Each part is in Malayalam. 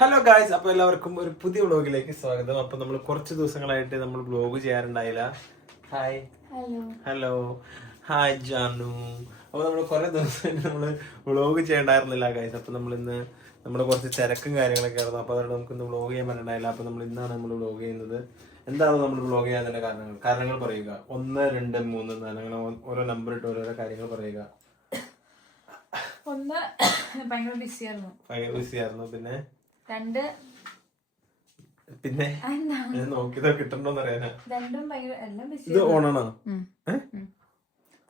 ഹലോ ഗായ്സ്, അപ്പൊ എല്ലാവർക്കും ഒരു പുതിയ വ്ളോഗിലേക്ക് സ്വാഗതം. അപ്പൊ നമ്മൾ കുറച്ച് ദിവസങ്ങളായിട്ട് നമ്മൾ വ്ളോഗ് ചെയ്യാറുണ്ടായില്ല. Hi hello hi Janu. അപ്പൊ നമ്മൾ കുറെ ദിവസമായിട്ട് നമ്മള് വ്ളോഗ് ചെയ്യണ്ടായിരുന്നില്ല ഗായ്സ്. അപ്പൊ നമ്മൾ ഇന്ന് നമ്മുടെ കുറച്ച് തിരക്കും കാര്യങ്ങളൊക്കെ ആയിരുന്നു. അപ്പൊ അതുകൊണ്ട് നമുക്ക് ഇന്ന് വ്ളോഗ് ചെയ്യാൻ പറ്റുന്നുണ്ടായില്ല. അപ്പൊ നമ്മൾ ഇന്നാണ് നമ്മൾ വ്ളോഗ് ചെയ്യുന്നത്. എന്താണ് നമ്മൾ വ്ളോഗ് ചെയ്യാനുള്ള കാരണങ്ങൾ പറയുക. 1, 2, 3 അങ്ങനെ ഓരോ നമ്പർ ഇട്ട് ഓരോരോ കാര്യങ്ങൾ പറയുക. ഒന്ന് ഭയങ്കര ബിസിയായിരുന്നു. പിന്നെ നോക്കിയതോ കിട്ടണ്ടോന്ന് അറിയാനാ. ഇത് ഓണാണോ?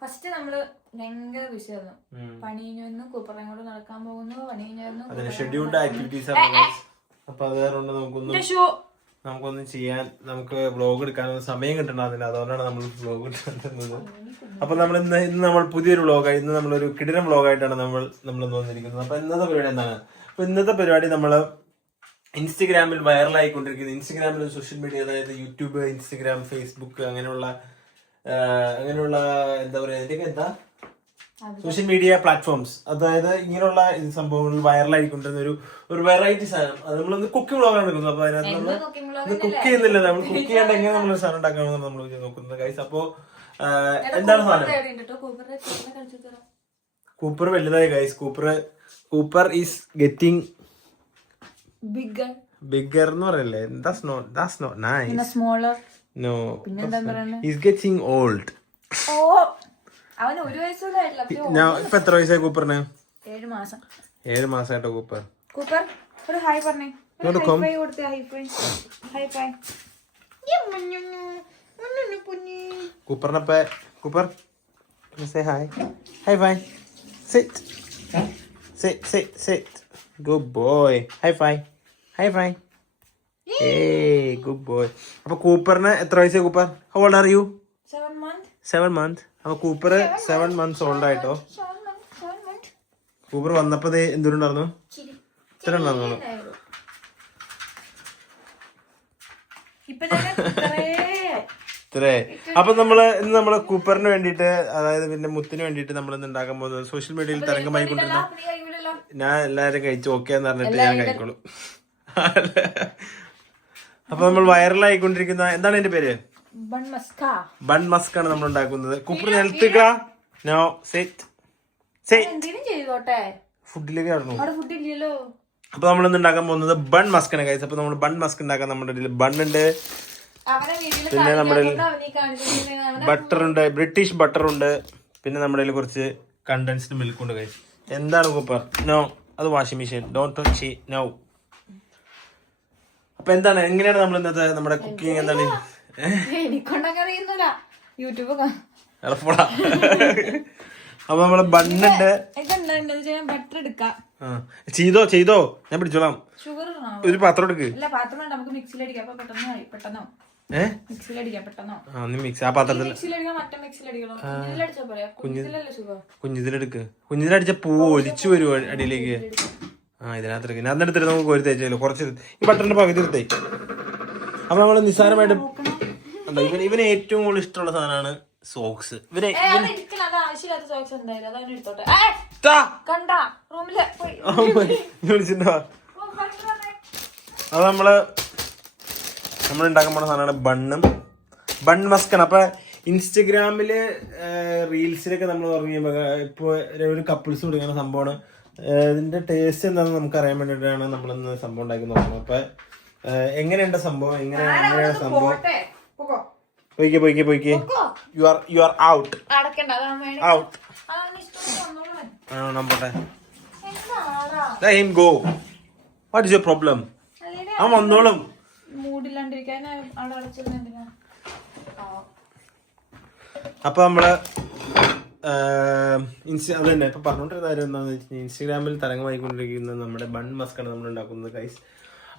ഫസ്റ്റ് നമ്മള് ഭയങ്കര ബിസിയായിരുന്നു. പണി കഴിഞ്ഞു, കൂപ്പറയും കൊണ്ട് നടക്കാൻ പോകുന്നു. പണി കഴിഞ്ഞു, ഷെഡ്യൂൾഡ് ആക്ടിവിറ്റീസ് ആണ്. അപ്പൊ അത് കാരണം നമുക്കൊന്നും ചെയ്യാൻ, നമുക്ക് വ്ളോഗ് എടുക്കാനൊന്നും സമയം കിട്ടണമെന്നില്ല. അതുകൊണ്ടാണ് നമ്മൾ വ്ളോഗ് എടുക്കുന്നത്. അപ്പൊ നമ്മൾ ഇന്ന് നമ്മൾ പുതിയൊരു വ്ളോഗായി, ഇന്ന് നമ്മളൊരു കിടിലൻ വ്ളോഗായിട്ടാണ് നമ്മൾ വന്നിരിക്കുന്നത്. അപ്പൊ ഇന്നത്തെ പരിപാടി എന്താണ്? അപ്പൊ ഇന്നത്തെ പരിപാടി നമ്മള് ഇൻസ്റ്റഗ്രാമിൽ വൈറലായിക്കൊണ്ടിരിക്കുന്നത്, ഇൻസ്റ്റഗ്രാമിൽ സോഷ്യൽ മീഡിയ, അതായത് യൂട്യൂബ്, ഇൻസ്റ്റഗ്രാം, ഫേസ്ബുക്ക് അങ്ങനെയുള്ള എന്താ പറയാ, ഇതിന്റെ എന്താ സോഷ്യൽ മീഡിയ പ്ലാറ്റ്ഫോംസ്, അതായത് ഇങ്ങനെയുള്ള സംഭവങ്ങളിൽ വൈറലായിക്കൊണ്ടിരുന്ന ഒരു വെറൈറ്റി സാധനം. അത് നമ്മളൊന്ന് കുക്കിംഗ് വ്ളോഗാണ് എടുക്കുന്നത്. അപ്പൊ അതിനകത്ത് നമ്മൾ കുക്ക് ചെയ്യുന്നില്ല, നമ്മൾ കുക്ക് ചെയ്യാണ്ട് എങ്ങനെ നമ്മൾ സാധനം ഉണ്ടാക്കാമെന്നാണ് നമ്മൾ നോക്കുന്നത് ഗൈസ്. അപ്പൊ എന്താണ് സാധനം? കൂപ്പർ വലുതായി guys. Cooper is getting bigger എന്ന് പറയല്ലേ? That's not nice. No. He's getting old. അവന് 1 വയസ്സുള്ളായിട്ടില്ല. ഇപ്പൊ എത്ര വയസ്സായി കൂപ്പറിന്? 7 മാസം. 7 മാസമായിട്ടോ കൂപ്പർ. കൂപ്പർ ഒരു ഹായ് പറഞ്ഞേ. ഹൈ കൊടുത്തേ. High phi. Cooper say hi. Hi bye. Sit. Good boy. High five. Hey, good boy. അപ്പൊ കൂപ്പറിന് എത്ര വയസ്സായി Cooper? How old are you? 7 months. അപ്പൊ കൂപ്പർ 7 months ഓൾഡ് ആയിട്ടോ. കൂപ്പർ വന്നപ്പോ എന്തുണ്ടായിരുന്നു? ഇത്ര ഉണ്ടായിരുന്നു. ഇത്രേ. അപ്പൊ ഇന്ന് നമ്മള് കൂപ്പറിന് വേണ്ടിട്ട്, അതായത് പിന്നെ മുത്തിന് വേണ്ടിട്ട് നമ്മൾ ഇന്ന് ഉണ്ടാക്കാൻ പോകുന്നത് സോഷ്യൽ മീഡിയയിൽ തരംഗമായി കൊണ്ടിരുന്ന, ഞാൻ എല്ലാരും കഴിച്ചു ഓക്കെ എന്ന് പറഞ്ഞിട്ട് ഞാൻ കഴിക്കോളൂ. അപ്പൊ നമ്മൾ വൈറലായിക്കൊണ്ടിരിക്കുന്ന, എന്താണ് എന്റെ പേര്? ബൺ മസ്ക് ആണ് നമ്മൾ ഉണ്ടാക്കുന്നത്. കൂപ്പർ നിലത്തിക്ക. നോ സെറ്റ് ഫുഡിലേക്ക് കടന്നു. അപ്പൊ നമ്മൾ ഇന്ന് ഉണ്ടാക്കാൻ പോകുന്നത് ബൺ മസ്ക് ആണ് ഗൈസ്. അപ്പൊ നമ്മൾ ബൺ മസ്ക് ഉണ്ടാക്കാൻ നമ്മുടെ ബണ്ണുണ്ട്, പിന്നെ നമ്മുടെ ബട്ടർ ഉണ്ട്, ബ്രിട്ടീഷ് ബട്ടർ ഉണ്ട്, പിന്നെ നമ്മുടെ കുറച്ച് കണ്ടൻസ്ഡ് മിൽക്ക് ഉണ്ട് ഗൈസ്. എന്താണ് കൂപ്പർ? നോ, അത് washing machine. Don't touch. No. അപ്പൊ എന്താണ്, എങ്ങനെയാണ് നമ്മൾ ഇന്നത്തെ നമ്മുടെ കുക്കിംഗ്? എന്താണ്? അപ്പൊ നമ്മള് ബണ്ണുണ്ട്. ചെയ്തോ, ഞാൻ പിടിച്ചോളാം. ഒരു പാത്രം എടുക്ക്. കുഞ്ഞിതിലടിച്ച പൂവ് ഒലിച്ചു വരും അടിയിലേക്ക്. ഇതിനകത്ത് ഞാൻ എടുത്തിട്ട് നമുക്ക് കോരി തേച്ചല്ലോ. കുറച്ച് ഈ ബട്ടറിന്റെ പകുതി എടുത്തേ. അപ്പൊ നമ്മള് നിസ്സാരമായിട്ട്, ഇവന് ഏറ്റവും കൂടുതൽ ഇഷ്ടമുള്ള സാധനമാണ് സോക്സ്. അത് നമ്മൾ ഉണ്ടാക്കാൻ പോണ സാധനമാണ് ബൺ മസ്കാണ്. അപ്പൊ ഇൻസ്റ്റഗ്രാമില് റീൽസിലൊക്കെ നമ്മൾ തുടങ്ങിയപ്പോ ഇപ്പൊ ഒരു കപ്പിൾസ് കൊടുക്കുന്ന സംഭവമാണ്. ഇതിന്റെ ടേസ്റ്റ് എന്താണെന്ന് നമുക്ക് അറിയാൻ വേണ്ടിയിട്ടാണ് നമ്മളിന്ന് സംഭവം ഉണ്ടാക്കി നോക്കുന്നത്. അപ്പൊ എങ്ങനെയുണ്ട് സംഭവം? എങ്ങനെയാണ് സംഭവം? പോയിക്കേ. You are out. നമ്പോട്ടെ. Let him go. What is your problem? അവൻ വന്നോളും. അപ്പൊ നമ്മള് അത് തന്നെ ഇപ്പൊ പറഞ്ഞോണ്ടിരുന്ന കാര്യം എന്താണെന്ന് വെച്ചാൽ, ഇൻസ്റ്റാഗ്രാമിൽ തരംഗമായിക്കൊണ്ടിരിക്കുന്ന നമ്മുടെ ബൺ മസ്കാണ് നമ്മൾ ഉണ്ടാക്കുന്നത് ഗൈസ്.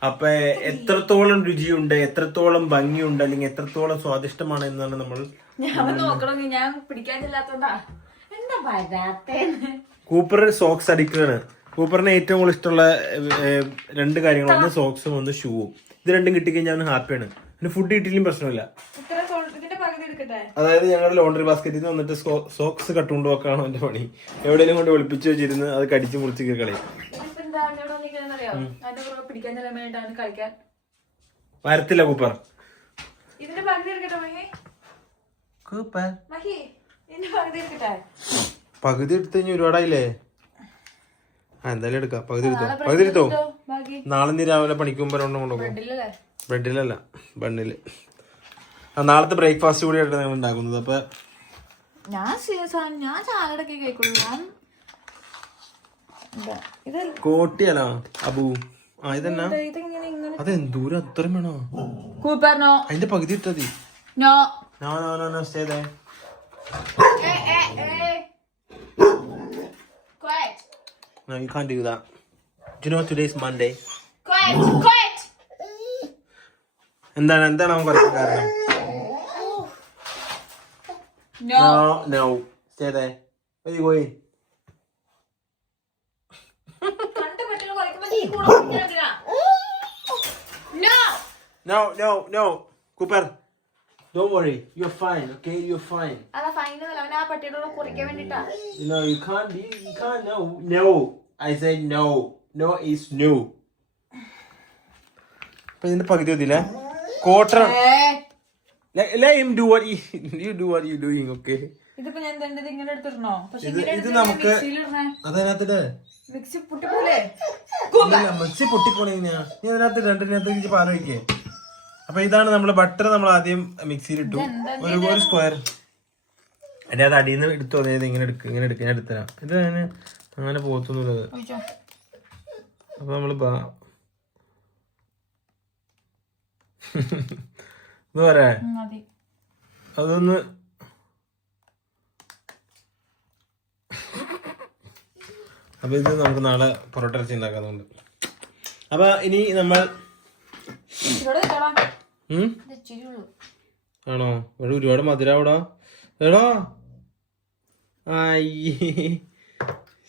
അപ്പൊ എത്രത്തോളം രുചിയുണ്ട്, എത്രത്തോളം ഭംഗിയുണ്ട്, അല്ലെങ്കിൽ എത്രത്തോളം സ്വാദിഷ്ടമാണ് എന്നാണ് നമ്മൾ. കൂപ്പർ സോക്സ് അടിക്കുകയാണ്. കൂപ്പറിന് ഏറ്റവും കൂടുതൽ ഇഷ്ടമുള്ള 2 കാര്യങ്ങൾ, ഒന്ന് സോക്സും ഒന്ന് ഷൂവും. ഇത് രണ്ടും കിട്ടിക്കഴിഞ്ഞാൽ അവന് ഹാപ്പിയാണ്. പിന്നെ ഫുഡ് കിട്ടിയില്ലെങ്കിൽ പ്രശ്നമില്ല. അതായത് ഞങ്ങളുടെ ലോണ്ടറി ബാസ്ക്കറ്റിൽ നിന്ന് വന്നിട്ട് സോക്സ് കട്ടുകൊണ്ട് വെക്കാണ് എന്റെ പണി. എവിടെയെങ്കിലും കൊണ്ട് ഒളിപ്പിച്ച് വെച്ചിരുന്ന് അത് കടിച്ച് മുറിച്ച് കളയും. അറിയോ അതിന്റെ പുറകെ പിടിക്കാൻ ചെല്ലാൻ വേണ്ടിട്ടാണ് കളിക്കാൻ. വരത്തില്ല കൂപ്പർ. ഇതിന്റെ പകുതി എടുക്കട്ടെ മഹി. കൂപ്പർ മഹി ഇതിന്റെ പകുതി എടുക്കട്ടെ. പകുതി എടുത്ത് കഴിഞ്ഞാൽ ഒരുപാടായില്ലേ? എന്തായാലും എടുക്കാം. പകുതി എടുത്തോ. നാളെ നീ രാവിലെ പണിക്കുമ്പോ കൊണ്ടുപോകും. ബ്രെഡിലല്ല, ബണ്ണില്. നാളത്തെ ബ്രേക്ക്ഫാസ്റ്റ് കൂടി ആയിട്ട് ഞങ്ങൾ ഉണ്ടാക്കുന്നത്. അപ്പൊ ഞാൻ സാലഡൊക്കെ കഴിക്കുള്ളൂ. കോട്ടിയല്ലോ അബു. ഇതെന്നാ അതെന്തൂരം അത്രയും വേണോ? അതിന്റെ പകുതി ഇട്ടതി. No, you can't do that. Do you know today's Monday? Quiet. എന്താണ് അവൻ പറയാൻ കാരണം? No. Stay there. Where are you going? No. Cooper, don't worry. You're fine, okay? You're fine. അതാ ഫൈൻ അവൻ ആ പട്ടിയോട് കുറിക്കാൻ വേണ്ടിട്ടാ. No, you can't. No. I said no. No is no. അപ്പൊ ഇതിന്റെ പകുതി മതിയില്ലേ? Quarter. Let him do what you do what you doing, okay? ഇതിപ്പോ ഞാൻ എന്തെങ്കിലും ഇങ്ങനെ എടുത്തിടണോ? പക്ഷെ ഇത് നമുക്ക് അതിനകത്തിട്ട് മിക്സി പൊട്ടിപ്പോലെ. മിക്സി പൊട്ടിപ്പോണേ. നീ അതിനകത്ത് രണ്ടിനകത്ത് പാൽ വയ്ക്കേ. അപ്പൊ ഇതാണ് നമ്മള് ബട്ടർ നമ്മൾ ആദ്യം മിക്സിയിൽ ഇട്ടു. ഒരു സ്ക്വയർ. അതിന്റെ അത് അടിയിൽ നിന്ന് എടുത്തു. അതായത് ഇങ്ങനെ എടുക്കുക. ഞാൻ എടുത്തരാം. ഇത് അങ്ങനെ പോകത്തൊന്നുള്ളത്. അപ്പൊ നമ്മള് എന്ന് പറയാ അതൊന്ന് അപ്പൊ ഇത് നമുക്ക് നാളെ പൊറോട്ട ഇറച്ചി ഉണ്ടാക്കാറുണ്ട്. അപ്പൊ ഇനി നമ്മൾ ആണോ ഇവിടെ ഒരുപാട് മധുര അവിടെ എടാ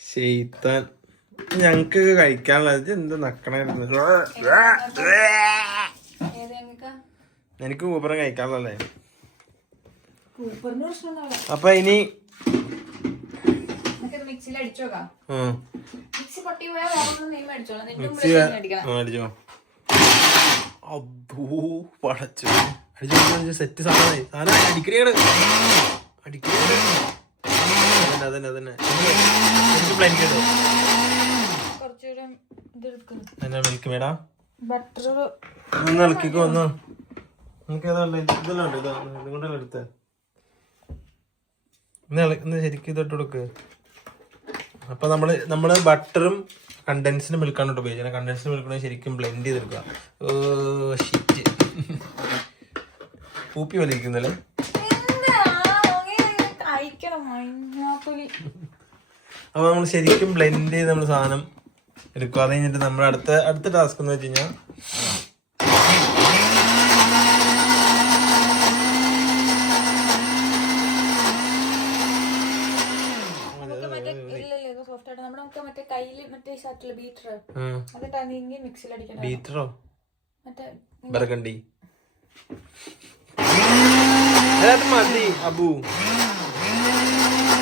ശൈത്താൻ. ഞങ്ങക്ക് കഴിക്കാനുള്ളത് എന്ത് നക്കണായിരുന്നു. എനിക്ക് കൂപ്പറും കഴിക്കാനുള്ളല്ലേ. അപ്പൊ ഇനി അടിച്ചോ. പടച്ചു സെറ്റ് സാധനമായി. സാധനം അടിക്കടിയാണ്. അതന്നെ മിൽക്ക് മേടാ ഒന്ന് ഇളക്കിക്കോ. ഒന്ന് നമുക്ക് ഏതാണ്ട് ഇതെല്ലാം ഉണ്ട്. ഇതുകൊണ്ടല്ലേ എടുത്തേ. ഇന്ന് ശരിക്കും ഇതിട്ട് കൊടുക്ക്. അപ്പൊ നമ്മള് ബട്ടറും കണ്ടൻസ്ഡ് മിൽക്കാണ് കേട്ടോ ഉപയോഗിച്ചത്. കണ്ടൻസ്ഡ് മിൽക്കാണ് ശരിക്കും ബ്ലെൻഡ് ചെയ്തെടുക്കുക. ഷിറ്റ് പൂപ്പി വലിക്കുന്നല്ലേ. അപ്പൊ നമ്മൾ ശരിക്കും ബ്ലെൻഡ് ചെയ്ത് നമ്മൾ സാധനം എടുക്കുക. അത് കഴിഞ്ഞിട്ട് നമ്മൾ അടുത്ത ടാസ്ക് എന്ന് വെച്ച് കഴിഞ്ഞാൽ ബീറ്ററോ ബർഗണ്ടി അത് മതി അബു.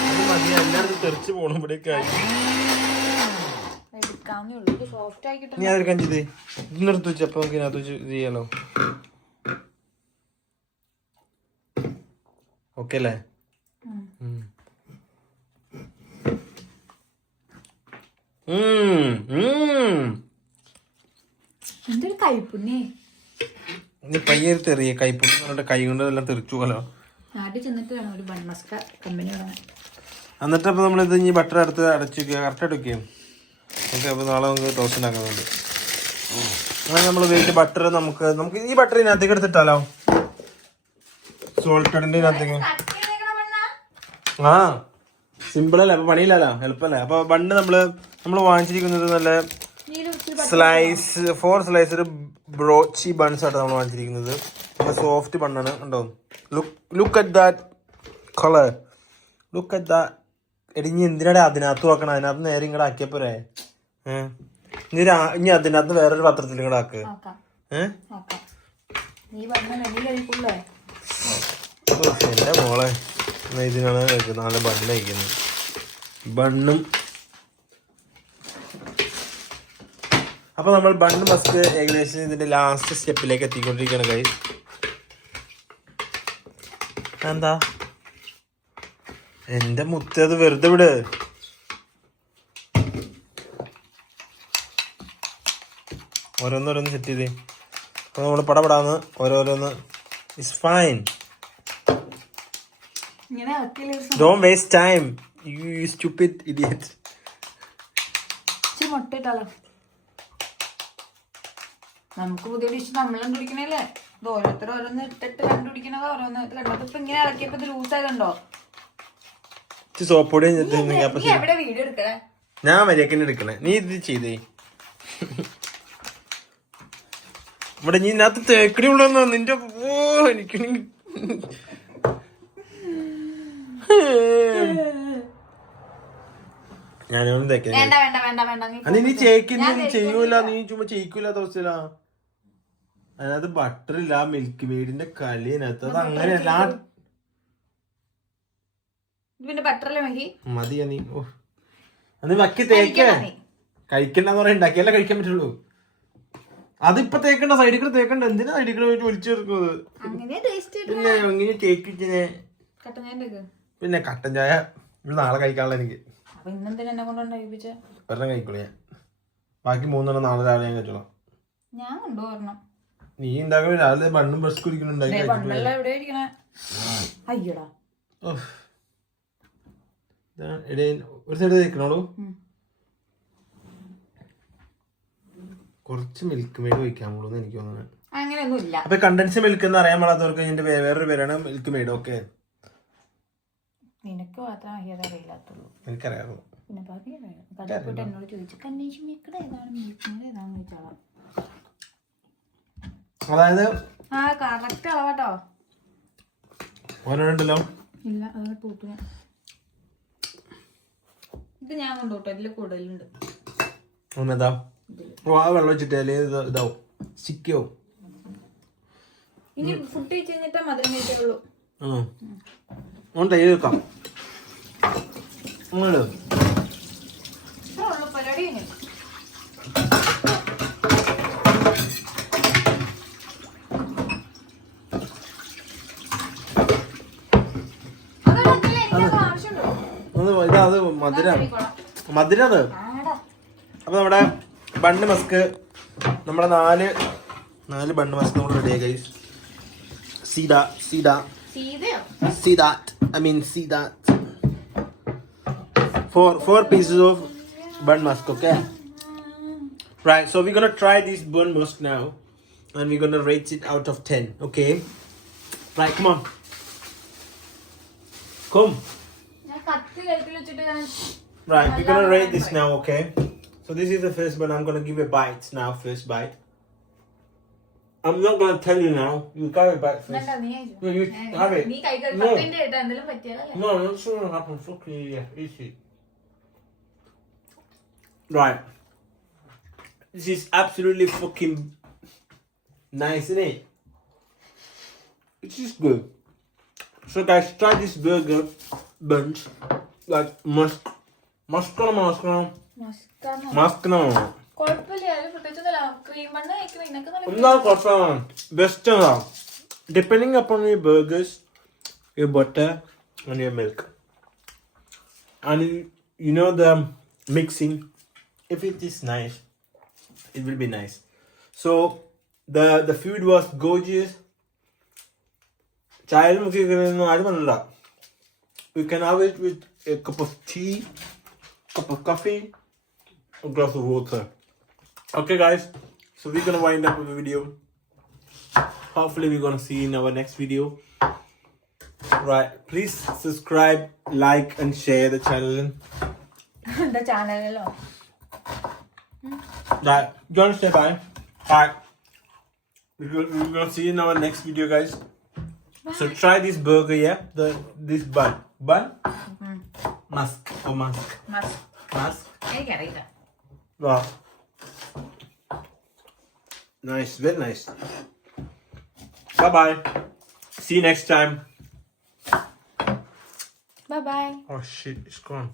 അത് മതി. എല്ലാവരും തെറിച്ച് പോണപ്പോഴേക്കായി. നീ അതൊരു കഞ്ചിത് നിർത്തി വെച്ച് അപ്പൊ നമുക്ക് ഇതിനകത്ത് വെച്ച് ഇത് ചെയ്യാലോ. ഓക്കെ അല്ലേ? നീ പയ്യെ തെറിയ കൈപ്പൊട്ടി പറഞ്ഞിട്ട് കൈ കൊണ്ട് എല്ലാം തെറിച്ചു പോലോ. എന്നിട്ട് അപ്പൊ നമ്മളിത് ഇനി ബട്ടർ എടുത്ത് അടച്ചു വെക്കുക. കറക്റ്റ് വെക്കുകയും ഓക്കെ. അപ്പൊ നാളെ നമുക്ക് ടോസ്റ്റ് ഉണ്ടാക്കുന്നുണ്ട്. അങ്ങനെ നമ്മൾ ഉപയോഗിച്ച ബട്ടർ നമുക്ക് ഈ ബട്ടർ ഇതിനകത്തേക്ക് എടുത്തിട്ടാലോ. സോൾട്ടഡിന്റെ ഇതിനകത്തേക്ക്. സിമ്പിൾ അല്ലേ? അപ്പൊ പണിയില്ലല്ലോ, എളുപ്പല്ലേ? അപ്പൊ ബണ്ണ് നമ്മള് വാങ്ങിച്ചിരിക്കുന്നത് നല്ല 4 സ്ലൈസ് ബ്രോച്ചി ബൺസ് ആയിട്ട് നമ്മൾ വാങ്ങിച്ചിരിക്കുന്നത്. നല്ല സോഫ്റ്റ് ബണ്ണാണ്. ഉണ്ടോ? Look at that colour. Look at that. ഇനി എന്തിനാടെ അതിനകത്ത് നോക്കണം? അതിനകത്ത് നേരെ ഇങ്ങോട്ട് ആക്കിയപ്പോരേ. ഇനി അതിനകത്ത് വേറൊരു പാത്രത്തിൽ ഇങ്ങോട്ട് ആക്ക്. എന്റെ മോളെ ഇതിനാണ് കഴിക്കുന്നത്. നാളെ ബണ്ണ് കഴിക്കുന്നത്. ബണ്ണും അപ്പൊ നമ്മൾ ബൺ മസ്ക് ഏകദേശം ഇതിന്റെ ലാസ്റ്റ് സ്റ്റെപ്പിലേക്ക് എത്തിക്കൊണ്ടിരിക്കുകയാണ് ഗൈസ്. എന്താ എന്റെ മുത്ത് അത് വെറുതെ വിട്. ഓരോന്നോരോന്ന് സെറ്റ് ചെയ്തേ. അപ്പൊ നമ്മൾ പടപെടാന്ന് ഓരോരോന്ന്. It's fine. Don't waste time. You stupid idiot. മുട്ടയിട്ടാലോ നമുക്ക് പുതിയ ഡിഷ് നമ്മൾ കണ്ടുപിടിക്കണല്ലേ. ഇത് ഓരോരുത്തർ ഓരോന്ന് ഇട്ടിട്ട് കണ്ടുപിടിക്കണത് ഓരോന്ന് കണ്ടപ്പോ ഇപ്പൊ ഇങ്ങനെ ഇളക്കിയപ്പോ ഇത് ലൂസ് ആയതുണ്ടോ? സോപ്പൊടി എവിടെ വീഡിയോ എടുക്കണേ? ഞാൻ മര്യാദക്കന്നെ എടുക്കണേ. നീ ഇത് ചെയ്തേ. ഇവിടെ നീ ഇതിനകത്ത് തേക്കടി ഉള്ളതെന്നോ നിന്റെ. ഓ എനിക്ക് ഞാനൊന്നും തേക്കാൻ. നീ ചെയ്യൂല. നീ ചുമ്മാ ചെയ്യിക്കൂല ദിവസമില്ല. അതിനകത്ത് ബട്ടർ ഇല്ല, മിൽക്ക് മെയ്ഡിന്റെ കളി അതിനകത്ത്. അത് അങ്ങനെയല്ല. മതിയാ നീ. ഓ അത് വക്കി തേക്ക. കഴിക്കണ്ടെന്ന് പറയാൻ ഉണ്ടാക്കിയല്ലേ കഴിക്കാൻ പറ്റുള്ളൂ. അതിപ്പോ തേക്കണ്ട, സൈഡിൽ കൂടെ തേക്കണ്ട. എന്തിനാ സൈഡിൽ കൂടെ ഒലിച്ചു ചേർക്കുന്നത്? പിന്നെ എങ്ങനെ തേക്കിച്ചേ? പിന്നെ കട്ടൻ ചായ നാളെ കഴിക്കാനുള്ള എനിക്ക്. ഒരെണ്ണം കഴിക്കൂല ഞാൻ. ബാക്കി 3 നാളെ രാവിലെ ഞാൻ കഴിച്ചോളാം. നീ ഉണ്ടാക്കുമ്പോ രാവിലെ ബണ്ണും ബസ് കുടിക്കുന്നുണ്ടായി. ഒരു സൈഡ് തേക്കണോളൂ. കുറച്ച് മിൽക്ക് മെയ്ഡ് ഒഴിക്കാമുള്ളൂ എന്ന് എനിക്ക് തോന്നുന്നത്. അങ്ങനെയൊന്നുമില്ല. അപ്പൊ കണ്ടൻസ് മിൽക്ക് എന്ന് അറിയാൻ പാടാത്തവർക്ക് ഇതിന്റെ വേറൊരു പേരാണ് മിൽക്ക് മെയ്ഡ്. ഓക്കെ, നിനക്ക് മാത്രമേ അറിയില്ലാത്തുള്ളൂ. എനിക്കറിയാമോ? പിന്നെ ബാക്കി എന്നോട് ചോദിച്ചു കണ്ടൻസ് മിൽക്ക് ഏതാണ് മിൽക്ക് മെയ്ഡ് ഏതാണെന്ന് ചോദിച്ചാളാം. അതായത് കറക്റ്റ് അളവാട്ടോ. ഓരോണ്ടല്ലോ. ഇല്ല അത് കൂട്ടുക. ഇത് ഞാൻ കൊണ്ടുപോട്ടോ. ഇതില് കൂടുതലുണ്ട്. ഒന്നെന്താ വെള്ളം വെച്ചിട്ട് ഇതാവും, ചിക്കാവും. ഇനി ഫുഡ് കഴിച്ച് കഴിഞ്ഞിട്ടാ മധുരം കഴിച്ചിട്ടുള്ളൂ. തൈര് വെക്കാം. പരിപാടി കഴിഞ്ഞു. ഇതത് മധുരം അത്. അപ്പൊ നമ്മുടെ ബണ്ണ് മസ്ക്, നമ്മുടെ 4 ബണ്ണ് മസ്ക് നമ്മൾ റെഡിയായി guys. See that. I mean, see that. 4 pieces of bun musk, okay? Right, so we're gonna try this bun musk now, and we're gonna rate it out of 10, okay? Right, come on. Come. Right, we're gonna rate this now, okay? So this is the first bun. I'm gonna give a bite now, first bite. I'm not gonna tell you now. You got it back first. No, you have it. No, I'm sure it'll happen. Fucking yeah, easy. Right. This is absolutely fucking nice, isn't it? It's just good. So guys, try this burger buns. Like musk. Best depending upon your burgers, your butter and your milk, and you know the mixing. If it is nice, it will be nice. So the food was gorgeous. You can have it with a cup of tea, cup of coffee, a glass of water. Okay guys, so we're gonna wind up with the video. Hopefully we're gonna see you in our next video. Right, please subscribe, like and share the channel. The channel. Right, you wanna say bye? Bye. We're gonna see you in our next video guys. Bye. So try this burger, yeah? This bun. Musk. Wow. Nice, very nice. Bye bye. See you next time. Bye bye. Oh shit, it's gone.